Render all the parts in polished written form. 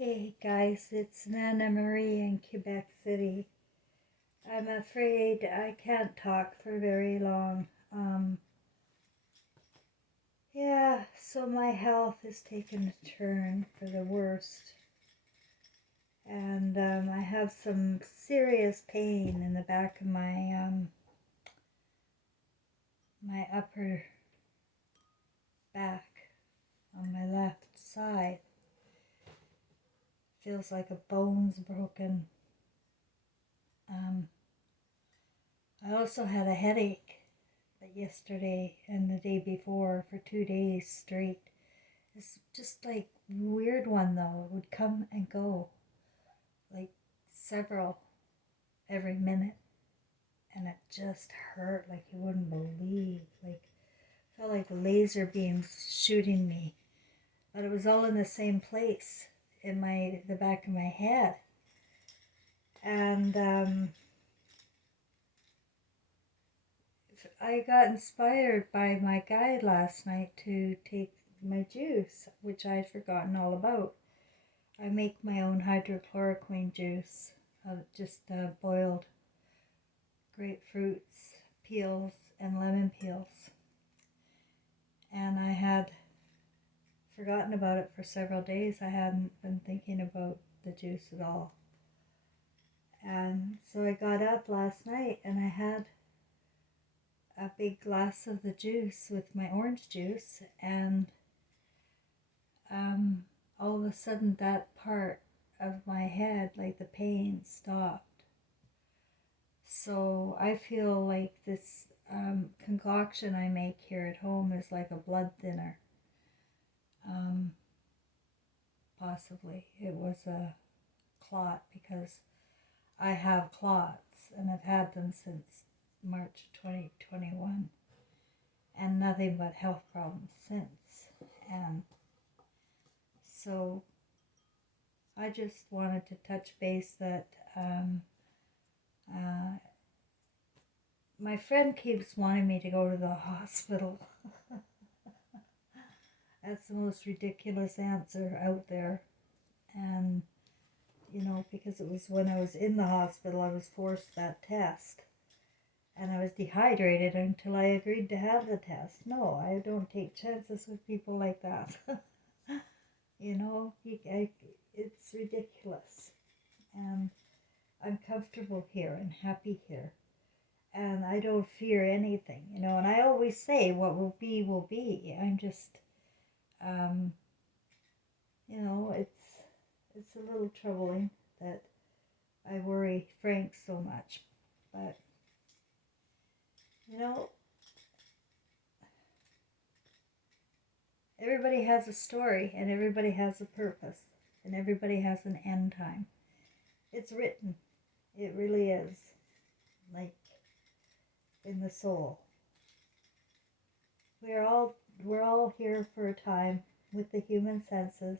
Hey guys, it's Nana Marie in Quebec City. I'm afraid I can't talk for very long. So my health has taken a turn for the worst. And I have some serious pain in the back of my upper back on my left side. Feels like a bone's broken. I also had a headache yesterday and the day before for 2 days straight. It's just like weird one though. It would come and go, like several every minute, and it just hurt like you wouldn't believe. Like felt like laser beams shooting me, but it was all in the same place in the back of my head, and I got inspired by my guide last night to take my juice, which I'd forgotten all about. I make my own hydrochloroquine juice of just boiled grapefruits, peels, and lemon peels. And I had forgotten about it for several days. I hadn't been thinking about the juice at all. And so I got up last night and I had a big glass of the juice with my orange juice, and all of a sudden that part of my head, like the pain, stopped. So I feel like this concoction I make here at home is like a blood thinner. Possibly it was a clot, because I have clots and I've had them since March 2021, and nothing but health problems since. And so I just wanted to touch base that my friend keeps wanting me to go to the hospital. That's the most ridiculous answer out there. And, because it was when I was in the hospital, I was forced that test. And I was dehydrated until I agreed to have the test. No, I don't take chances with people like that. It's ridiculous. And I'm comfortable here and happy here. And I don't fear anything, and I always say what will be will be. I'm just um, it's a little troubling that I worry Frank so much, but everybody has a story and everybody has a purpose and everybody has an end time. It's written. It really is, like in the soul. We're all here for a time with the human senses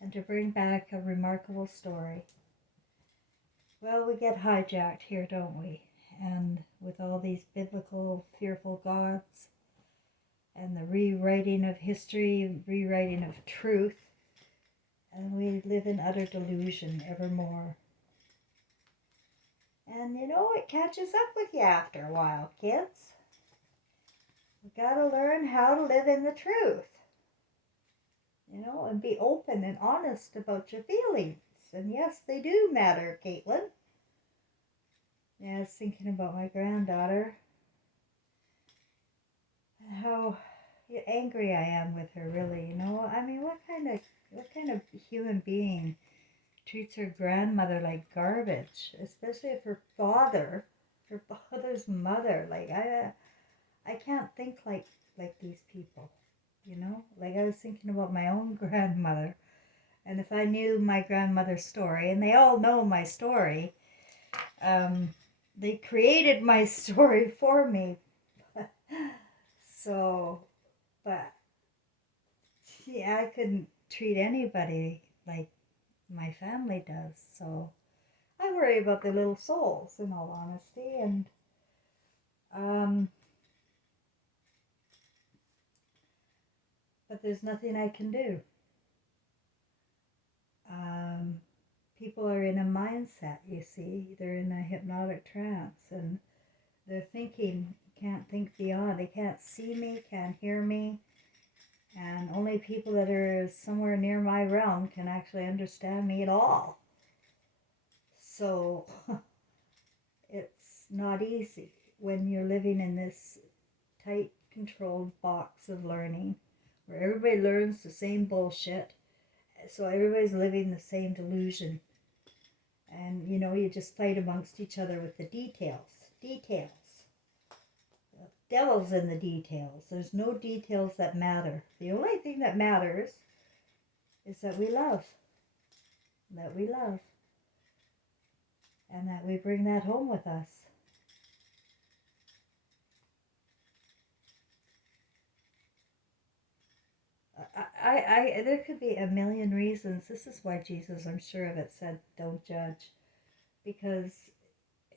and to bring back a remarkable story. Well, we get hijacked here, don't we? And with all these biblical, fearful gods and the rewriting of history, rewriting of truth, and we live in utter delusion evermore. And it catches up with you after a while, kids. You gotta learn how to live in the truth, and be open and honest about your feelings. And yes, they do matter, Caitlin. Yeah, I was thinking about my granddaughter, how angry I am with her, really. I mean, what kind of human being treats her grandmother like garbage, especially if her father's mother. Like I can't think like these people. Like I was thinking about my own grandmother, and if I knew my grandmother's story, and they all know my story, they created my story for me. So, but yeah, I couldn't treat anybody like my family does. So I worry about the little souls, in all honesty, and um, but there's nothing I can do. People are in a mindset, you see. They're in a hypnotic trance and they're thinking, can't think beyond. They can't see me, can't hear me. And only people that are somewhere near my realm can actually understand me at all. So it's not easy when you're living in this tight, controlled box of learning where everybody learns the same bullshit. So everybody's living the same delusion. And you just fight amongst each other with the details. Details. The devil's in the details. There's no details that matter. The only thing that matters is that we love. That we love. And that we bring that home with us. There could be a million reasons. This is why Jesus, I'm sure of it, said, don't judge. Because,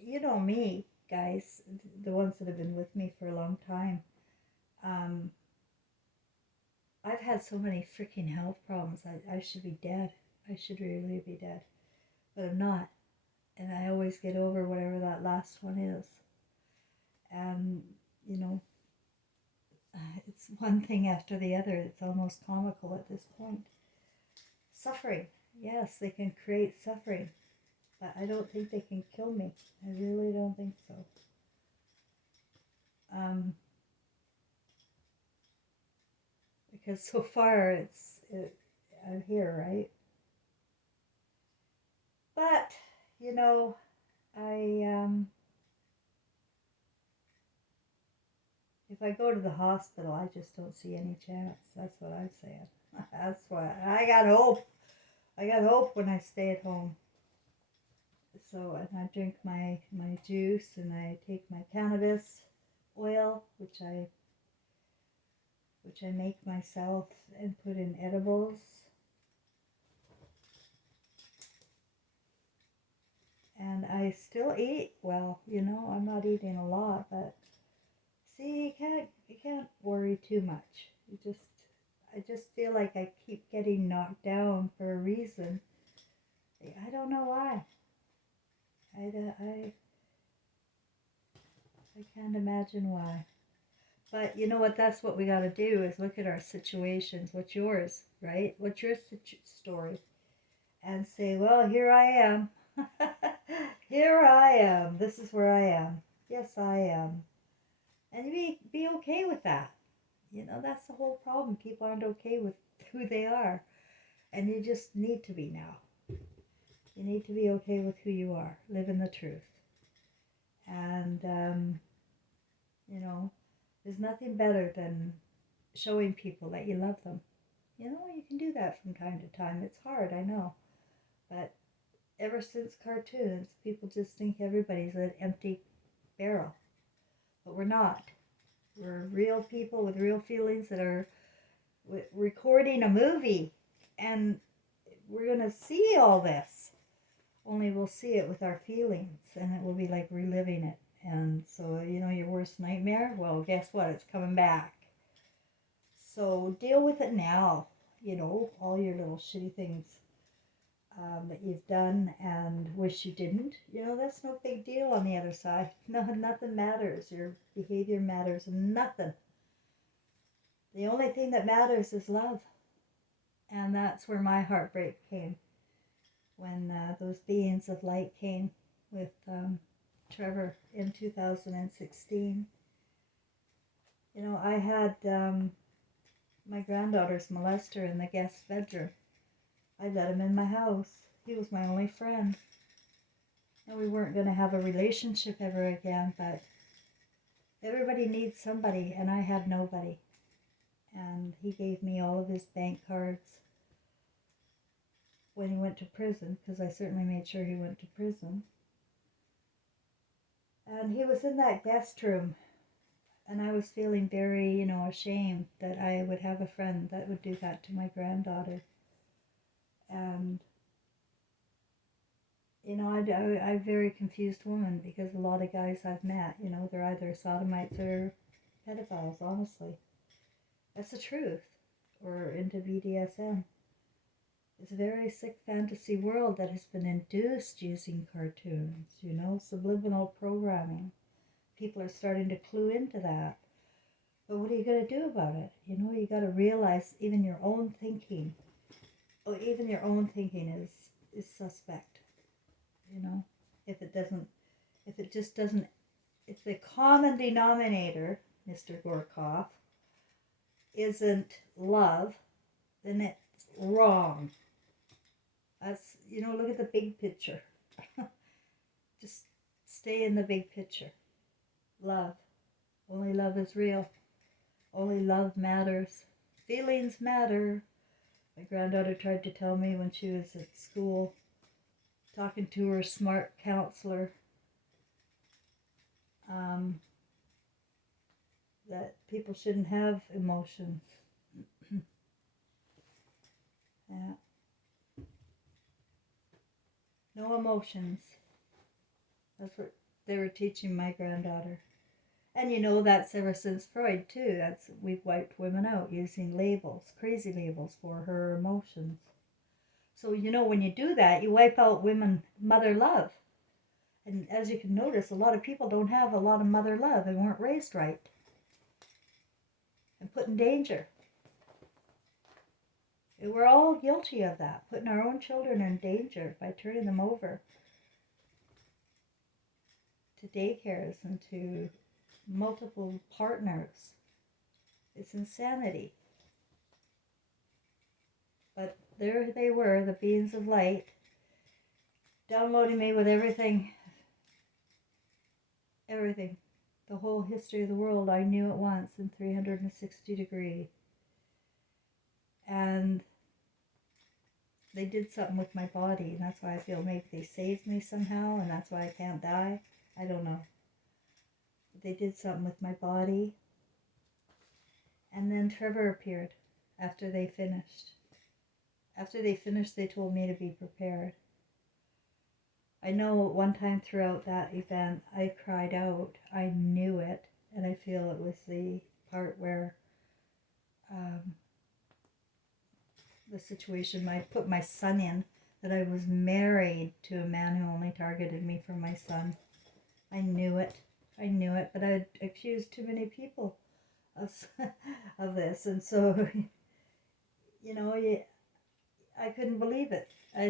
you know me, guys, the ones that have been with me for a long time, I've had so many freaking health problems. I should be dead. I should really be dead. But I'm not. And I always get over whatever that last one is. And, it's one thing after the other. It's almost comical at this point. Suffering. Yes, they can create suffering. But I don't think they can kill me. I really don't think so. Because so far I'm here, right? But, I if I go to the hospital, I just don't see any chance. That's what I'm saying. That's why I got hope. I got hope when I stay at home. So, and I drink my juice and I take my cannabis oil, which I make myself and put in edibles. And I still eat well, I'm not eating a lot, but see, you can't worry too much. I just feel like I keep getting knocked down for a reason. I don't know why. I can't imagine why. But you know what? That's what we got to do is look at our situations. What's yours, right? What's your story? And say, well, here I am. Here I am. This is where I am. Yes, I am. And be okay with that. That's the whole problem. People aren't okay with who they are. And you just need to be now. You need to be okay with who you are. Live in the truth. And, there's nothing better than showing people that you love them. You can do that from time to time. It's hard, I know. But ever since cartoons, people just think everybody's an empty barrel. But we're not. We're real people with real feelings that are recording a movie. And we're going to see all this. Only we'll see it with our feelings. And it will be like reliving it. And so, your worst nightmare? Well, guess what? It's coming back. So deal with it now. All your little shitty things that you've done and wish you didn't. That's no big deal on the other side. No, nothing matters. Your behavior matters nothing. The only thing that matters is love. And that's where my heartbreak came. When those beings of light came with Trevor in 2016. I had my granddaughter's molester in the guest bedroom. I let him in my house. He was my only friend. And we weren't going to have a relationship ever again, but everybody needs somebody, and I had nobody. And he gave me all of his bank cards when he went to prison, because I certainly made sure he went to prison. And he was in that guest room, and I was feeling very, ashamed that I would have a friend that would do that to my granddaughter. And I'm a very confused woman because a lot of guys I've met, they're either sodomites or pedophiles, honestly. That's the truth. Or into BDSM. It's a very sick fantasy world that has been induced using cartoons, subliminal programming. People are starting to clue into that. But what are you going to do about it? You got to realize even your own thinking, is suspect. If it doesn't, if it just doesn't, if the common denominator, Mr. Gorkoff, isn't love, then it's wrong. Look at the big picture. Just stay in the big picture. Love. Only love is real. Only love matters. Feelings matter. My granddaughter tried to tell me when she was at school, talking to her smart counselor, that people shouldn't have emotions. Yeah. No emotions. That's what they were teaching my granddaughter. And that's ever since Freud too. We've wiped women out using labels, crazy labels for her emotions. So when you do that, you wipe out women mother love. And as you can notice, a lot of people don't have a lot of mother love and weren't raised right. And put in danger. And we're all guilty of that, putting our own children in danger by turning them over to daycares and to multiple partners. It's insanity. But there they were, the beings of light, downloading me with everything. The whole history of the world I knew at once in 360 degrees. And they did something with my body, and that's why I feel maybe they saved me somehow, and that's why I can't die. I don't know. But they did something with my body. And then Trevor appeared after they finished. After they finished, they told me to be prepared. I know one time throughout that event, I cried out. I knew it, and I feel it was the part where the situation I put my son in, that I was married to a man who only targeted me for my son. I knew it, but I accused too many people of this, and so, I couldn't believe it. I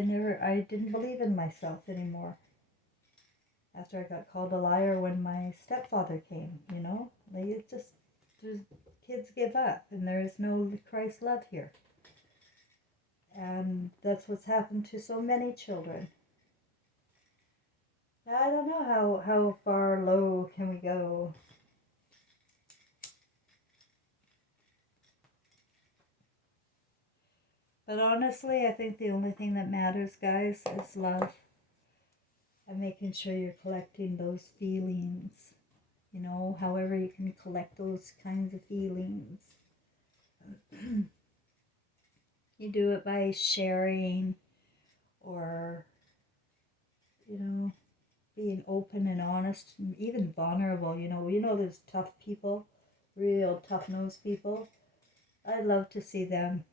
didn't believe in myself anymore. After I got called a liar when my stepfather came, kids give up, and there is no Christ love here. And that's what's happened to so many children. I don't know how far low can we go. But honestly, I think the only thing that matters, guys, is love. And making sure you're collecting those feelings. However you can collect those kinds of feelings. You do it by sharing or, being open and honest, even vulnerable. There's tough people, real tough-nosed people. I'd love to see them,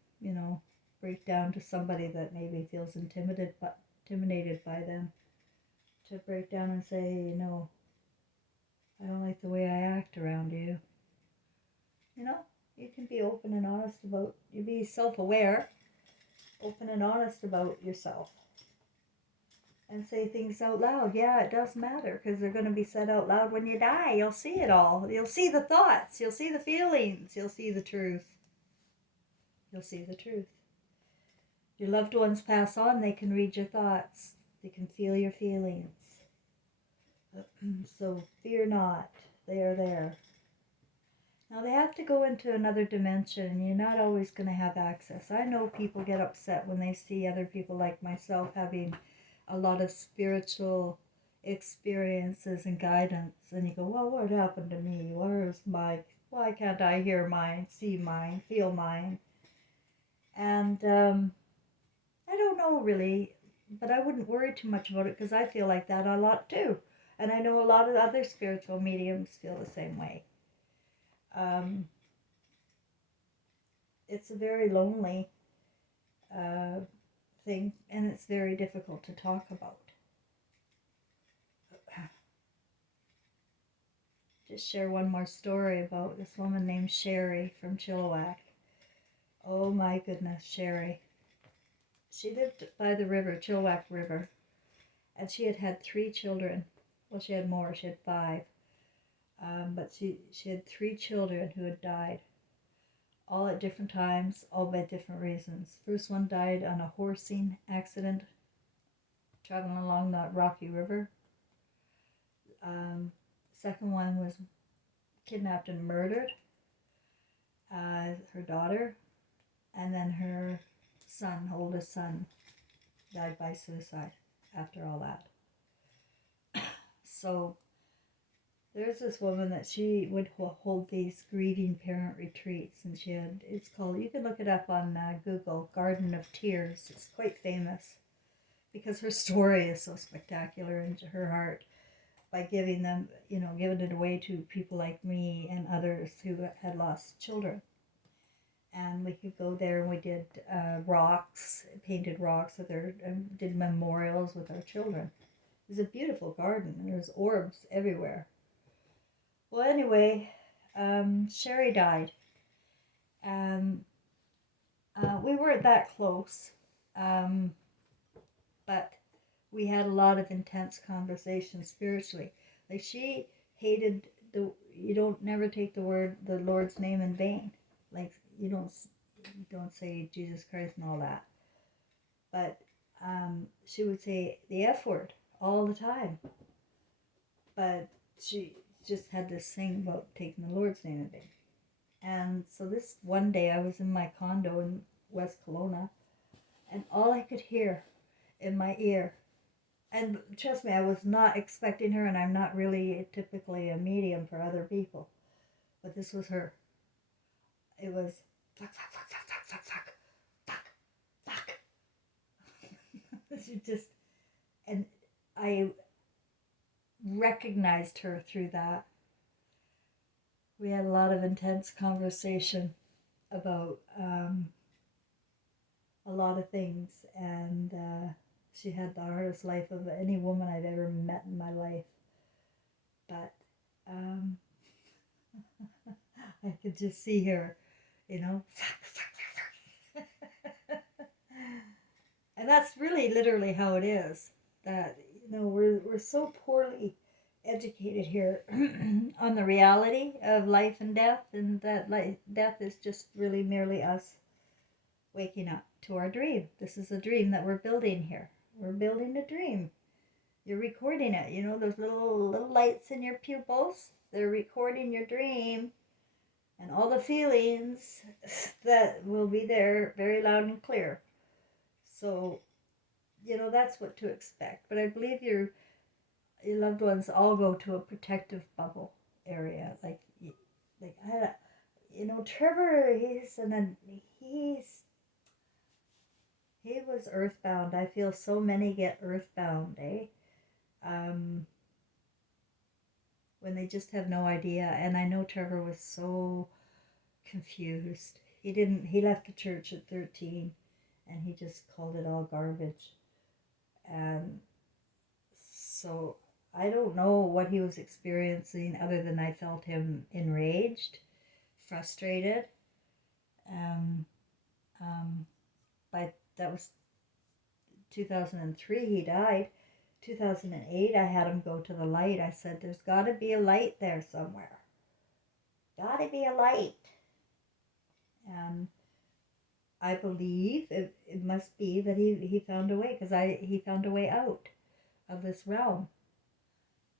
break down to somebody that maybe feels intimidated by them, to break down and say, I don't like the way I act around you. You can be open and honest you be self-aware, open and honest about yourself. And say things out loud. Yeah, it does matter, because they're going to be said out loud when you die. You'll see it all. You'll see the thoughts. You'll see the feelings. You'll see the truth. You'll see the truth. Your loved ones pass on. They can read your thoughts. They can feel your feelings. So fear not. They are there. Now they have to go into another dimension, and you're not always going to have access. I know people get upset when they see other people like myself having a lot of spiritual experiences and guidance, and you go, well, what happened to me? Why can't I hear mine, see mine, feel mine? And I don't know really, but I wouldn't worry too much about it, because I feel like that a lot too. And I know a lot of other spiritual mediums feel the same way. It's a very lonely thing, and it's very difficult to talk about. Just share one more story about this woman named Sherry from Chilliwack. Oh my goodness, Sherry. She lived by the river, Chilliwack River, and she had 3 children. Well, she had more, she had 5. But she had 3 children who had died, all at different times, all by different reasons. First one died on a horsing accident, traveling along the Rocky River. Second one was kidnapped and murdered, her daughter, and then her son, oldest son, died by suicide after all that. So there's this woman that she would hold these grieving parent retreats, and it's called, you can look it up on Google, Garden of Tears. It's quite famous because her story is so spectacular, and her heart, by giving it away to people like me and others who had lost children. And we could go there, and we did painted rocks with her, and did memorials with our children. It was a beautiful garden, and there's orbs everywhere. Well, anyway, Sherry died. We weren't that close, but we had a lot of intense conversations spiritually. Like, she hated you don't never take the Lord's name in vain. Like, you don't say Jesus Christ and all that. But she would say the F word all the time. But she just had this thing about taking the Lord's name in vain. And so this one day I was in my condo in West Kelowna, and all I could hear in my ear, and trust me, I was not expecting her, and I'm not really typically a medium for other people, but this was her. It was fuck, fuck, fuck, fuck, fuck, fuck, fuck, fuck, fuck. She just, and I recognized her through that. We had a lot of intense conversation about a lot of things, and she had the hardest life of any woman I've ever met in my life. But I could just see her, and that's really literally how it is. That we're so poorly educated here on the reality of life and death, and that death is just really merely us waking up to our dream. This is a dream that we're building here. We're building a dream. You're recording it. Those little lights in your pupils. They're recording your dream and all the feelings that will be there very loud and clear. So, that's what to expect. But I believe your loved ones all go to a protective bubble area. Like Trevor, he was earthbound. I feel so many get earthbound, eh? When they just have no idea. And I know Trevor was so confused. He left the church at 13, and he just called it all garbage. And so I don't know what he was experiencing other than I felt him enraged, frustrated. By that was 2003 he died. 2008 I had him go to the light. I said, there's got to be a light there somewhere. Got to be a light. And I believe it must be that he found a way, because he found a way out of this realm.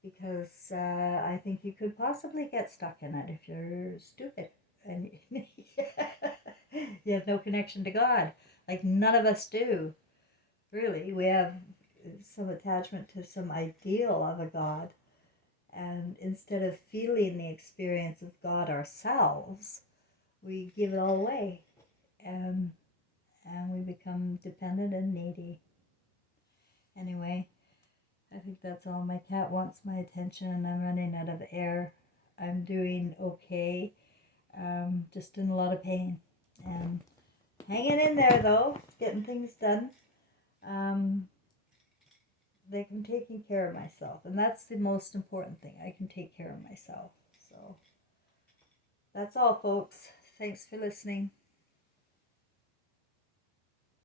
Because I think you could possibly get stuck in it if you're stupid and you have no connection to God. Like, none of us do. Really, we have some attachment to some ideal of a God. And instead of feeling the experience of God ourselves, we give it all away. And we become dependent and needy. Anyway, I think that's all. My cat wants my attention, and I'm running out of air. I'm doing okay, just in a lot of pain. And hanging in there, though, getting things done. Like I'm taking care of myself, and that's the most important thing. I can take care of myself. So that's all, folks. Thanks for listening.